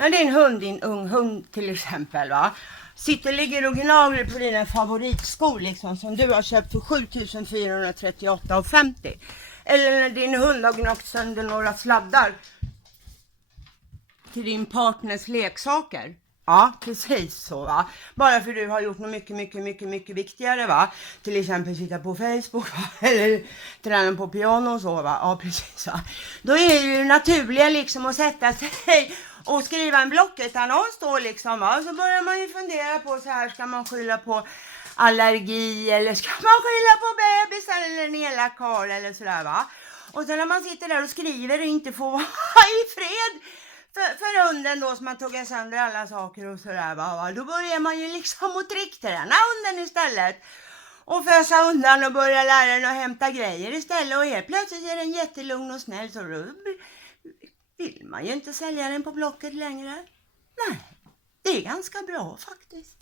När din hund, din ung hund till exempel va, ligger och gnager på dina favoritskor liksom, som du har köpt för 7438,50. Eller när din hund har gnagt sönder några sladdar till din partners leksaker. Ja, precis så va. Bara för du har gjort något mycket viktigare va. Till exempel sitta på Facebook va? Eller träna på piano och så va. Ja, precis va. Då är det ju naturliga liksom att sätta sig och skriva en Blocket-annons då liksom va. Så börjar man ju fundera på så här, ska man skylla på allergi eller ska man skylla på bebisen eller en elak karl eller sådär va. Och sen när man sitter där och skriver och inte får vara i fred för hunden då som man tog sönder alla saker och sådär va. Då börjar man ju liksom att träna hunden istället. Och fösa undan och börja lära den att hämta grejer istället. Och helt plötsligt är den jättelugn och snäll, så då vill man ju inte sälja den på Blocket längre. Nej, det är ganska bra faktiskt.